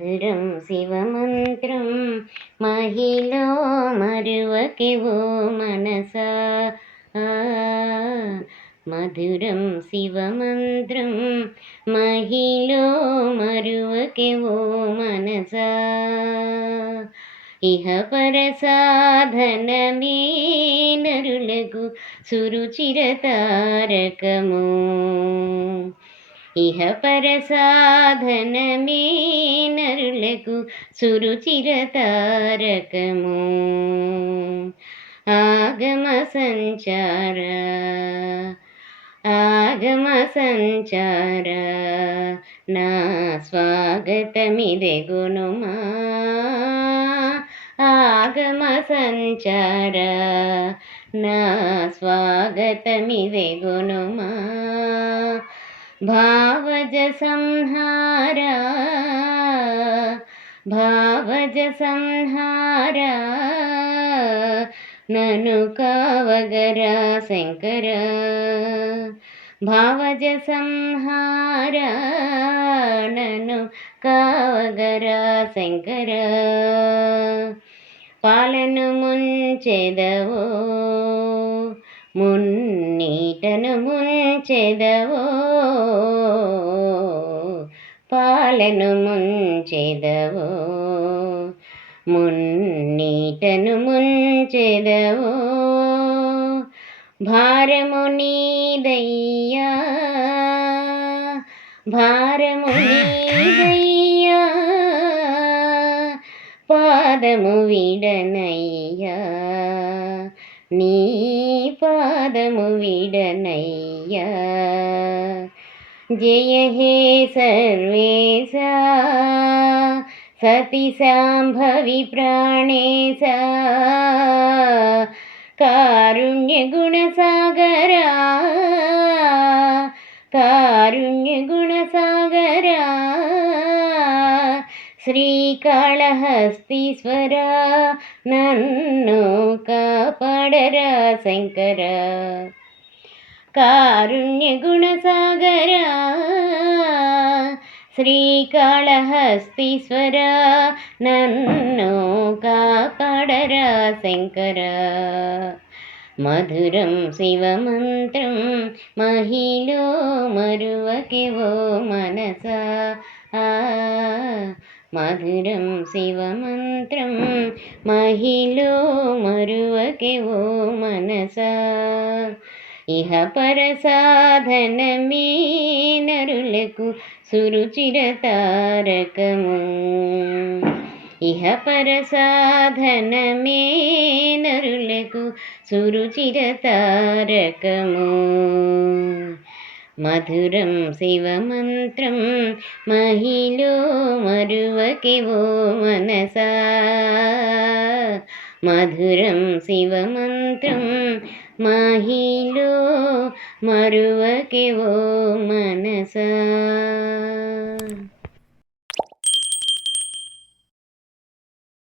మధురం శివమంత్రం మహిలో మరువకెవో మనసా. ఆ, మధురం శివమంత్రం మహిలో మరువకెవో మనసా. ఇహ పర సాధనమే నరులకు సురుచిరతారకము. ఇహ పర సాధనమే నరులకు సురుచిర ఆగమ సంచార ఆగమ సంచార నా స్వాగతమిదే గుణమా. ఆగమ సంచార నా స్వాగతమిదే గుణమా. భావజ సంహార భావజ సంహార నను కావగరా శంకర భావజ సంహార నను కావగరా శంకర పాలను ముంచెదవో మున్నీటను ముంచెదవో పాలను ముంచెదవో మున్నీటను ముంచెదవో భారము నీదయ్యా భారము నీదయ్యా పాదము విడనయ్యా నీ పాదము విడనయ్యా జయ హే సర్వేశా సతి సాంభవి ప్రాణేశ కారుణ్య గుణసాగరా కారుణ్య గుణసాగరా శ్రీకాళహస్తీశ్వర నన్ను కాపాడరా శంకర. కారుణ్య గుణసాగర. శ్రీకాళహస్తీశ్వర. నన్ను కాపాడరా శంకర. మధురం శివమంత్రం మహిలో మరువకెవో మనసా. మధురం శివమంత్రం మహిలో మరువకెవో మనసా. ఇహ పర సాధనమే నరులకు సురుచిరతారకము ఇహ పర సాధనమే నరులకు సురుచిరతారకము మధురం శివమంత్రం మహిలో మరువకెవో మనసా. మధురం శివమంత్రం మహిలో మరువకెవో మనసా.